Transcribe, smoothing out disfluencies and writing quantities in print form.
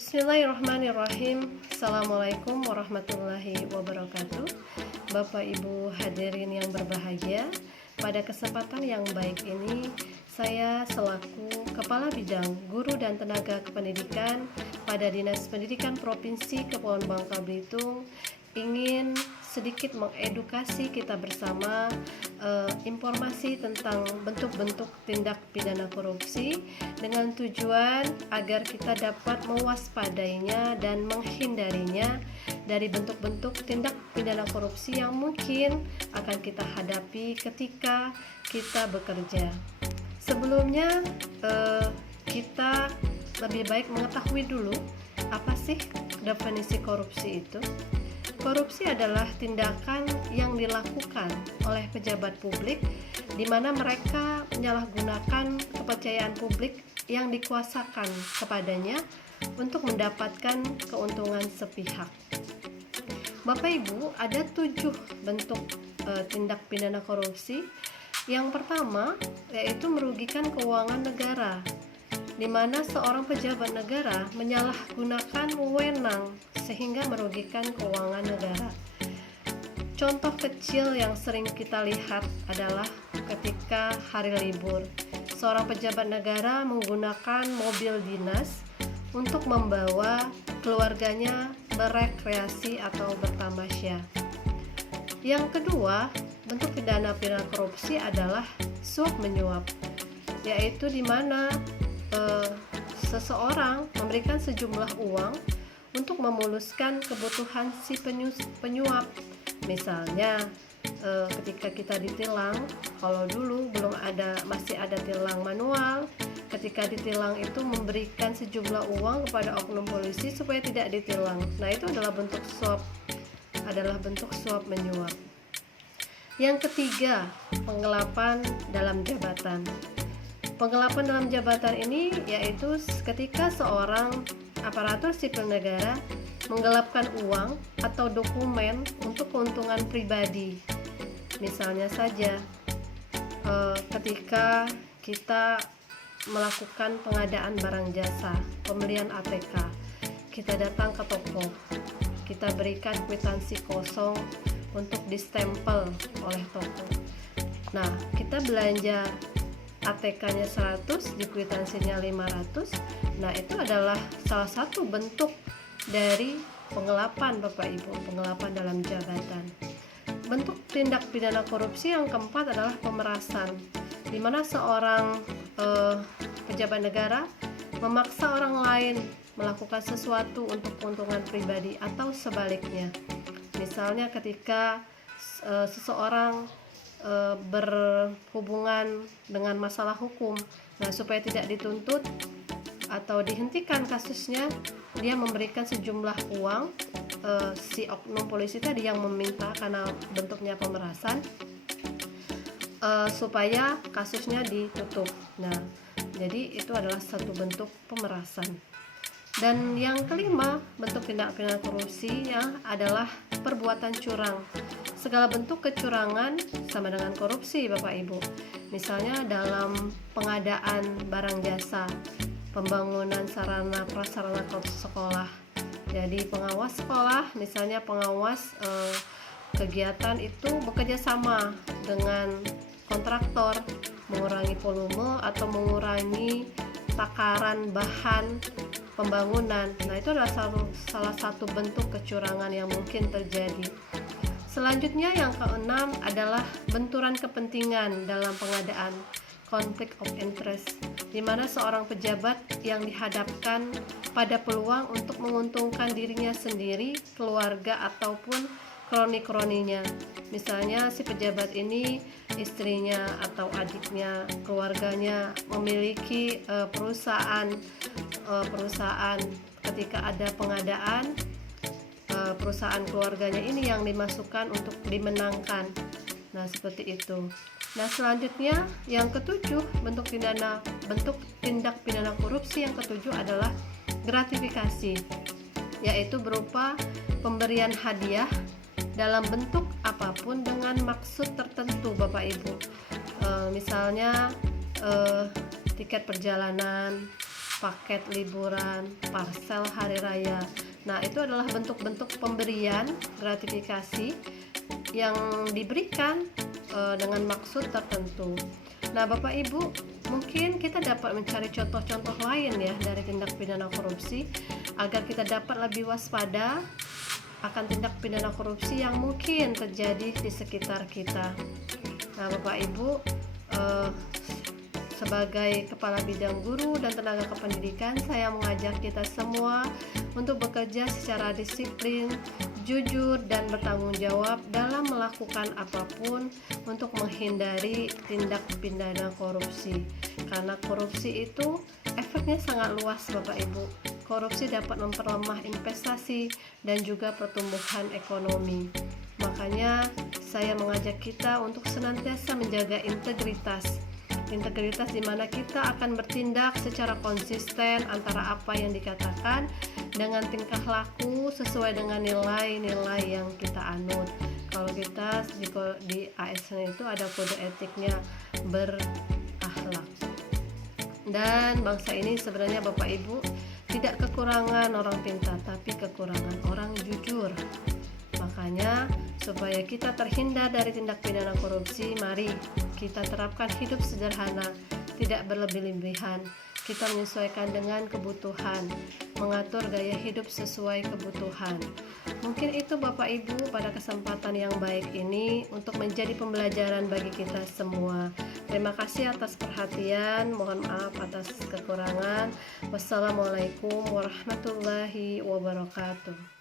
Bismillahirrahmanirrahim. Assalamualaikum warahmatullahi wabarakatuh. Bapak Ibu hadirin yang berbahagia, pada kesempatan yang baik ini saya selaku Kepala Bidang Guru dan Tenaga Kependidikan pada Dinas Pendidikan Provinsi Kepulauan Bangka Belitung ingin sedikit mengedukasi kita bersama informasi tentang bentuk-bentuk tindak pidana korupsi dengan tujuan agar kita dapat mewaspadainya dan menghindarinya dari bentuk-bentuk tindak pidana korupsi yang mungkin akan kita hadapi ketika kita bekerja. Sebelumnya kita lebih baik mengetahui dulu apa sih definisi korupsi itu. Korupsi adalah tindakan yang dilakukan oleh pejabat publik di mana mereka menyalahgunakan kepercayaan publik yang dikuasakan kepadanya untuk mendapatkan keuntungan sepihak. Bapak Ibu, ada 7 bentuk tindak pidana korupsi. Yang pertama yaitu merugikan keuangan negara, di mana seorang pejabat negara menyalahgunakan wewenang sehingga merugikan keuangan negara. Contoh kecil yang sering kita lihat adalah ketika hari libur, seorang pejabat negara menggunakan mobil dinas untuk membawa keluarganya berekreasi atau bertamasya. Yang kedua, bentuk pidana korupsi adalah suap menyuap, yaitu di mana seseorang memberikan sejumlah uang untuk memuluskan kebutuhan si penyuap. Misalnya ketika kita ditilang, kalau dulu masih ada tilang manual, ketika ditilang itu memberikan sejumlah uang kepada oknum polisi supaya tidak ditilang. Nah, itu adalah bentuk suap menyuap. Yang ketiga, penggelapan dalam jabatan. Penggelapan dalam jabatan ini yaitu ketika seorang aparatur sipil negara menggelapkan uang atau dokumen untuk keuntungan pribadi. Misalnya saja ketika kita melakukan pengadaan barang jasa, pembelian ATK, kita datang ke toko, kita berikan kwitansi kosong untuk distempel oleh toko. Nah, kita belanja ATK-nya 100, di kwitansinya 500. Nah, itu adalah salah satu bentuk dari penggelapan Bapak Ibu, penggelapan dalam jabatan. Bentuk tindak pidana korupsi yang keempat adalah pemerasan, di mana seorang pejabat negara memaksa orang lain melakukan sesuatu untuk keuntungan pribadi atau sebaliknya. Misalnya ketika seseorang berhubungan dengan masalah hukum, nah supaya tidak dituntut atau dihentikan kasusnya, dia memberikan sejumlah uang, si oknum polisi tadi yang meminta karena bentuknya pemerasan, supaya kasusnya ditutup. Nah, jadi itu adalah satu bentuk pemerasan. Dan yang kelima, bentuk tindak pidana korupsi adalah perbuatan curang. Segala bentuk kecurangan sama dengan korupsi Bapak Ibu. Misalnya dalam pengadaan barang jasa, pembangunan sarana prasarana sekolah. Jadi pengawas sekolah, misalnya pengawas kegiatan itu bekerja sama dengan kontraktor, mengurangi volume atau mengurangi takaran bahan pembangunan. Nah, itu adalah salah satu bentuk kecurangan yang mungkin terjadi. Selanjutnya yang keenam adalah benturan kepentingan dalam pengadaan, conflict of interest, di mana seorang pejabat yang dihadapkan pada peluang untuk menguntungkan dirinya sendiri, keluarga ataupun kroni-kroninya. Misalnya si pejabat ini, istrinya atau adiknya, keluarganya memiliki perusahaan. Ketika ada pengadaan, perusahaan keluarganya ini yang dimasukkan untuk dimenangkan. Nah, seperti itu. Nah, selanjutnya yang ketujuh, bentuk tindak pidana korupsi yang ketujuh adalah gratifikasi, yaitu berupa pemberian hadiah dalam bentuk apapun dengan maksud tertentu Bapak Ibu. Misalnya tiket perjalanan, paket liburan, parcel hari raya. Nah, itu adalah bentuk-bentuk pemberian gratifikasi yang diberikan dengan maksud tertentu. Nah, Bapak Ibu, mungkin kita dapat mencari contoh-contoh lain ya dari tindak pidana korupsi agar kita dapat lebih waspada akan tindak pidana korupsi yang mungkin terjadi di sekitar kita. Nah, Bapak Ibu, sebagai Kepala Bidang Guru dan Tenaga Kependidikan, saya mengajak kita semua untuk bekerja secara disiplin, jujur, dan bertanggung jawab dalam melakukan apapun untuk menghindari tindak pidana korupsi. Karena korupsi itu efeknya sangat luas, Bapak Ibu. Korupsi dapat memperlemah investasi dan juga pertumbuhan ekonomi. Makanya saya mengajak kita untuk senantiasa menjaga integritas di mana kita akan bertindak secara konsisten antara apa yang dikatakan dengan tingkah laku sesuai dengan nilai-nilai yang kita anut. Kalau kita di ASN itu ada kode etiknya, berakhlak. Dan bangsa ini sebenarnya Bapak Ibu tidak kekurangan orang pintar, tapi kekurangan orang jujur. Makanya supaya kita terhindar dari tindak pidana korupsi, mari kita terapkan hidup sederhana, tidak berlebih-lebihan. Kita menyesuaikan dengan kebutuhan, mengatur gaya hidup sesuai kebutuhan. Mungkin itu Bapak Ibu pada kesempatan yang baik ini untuk menjadi pembelajaran bagi kita semua. Terima kasih atas perhatian, mohon maaf atas kekurangan. Wassalamualaikum warahmatullahi wabarakatuh.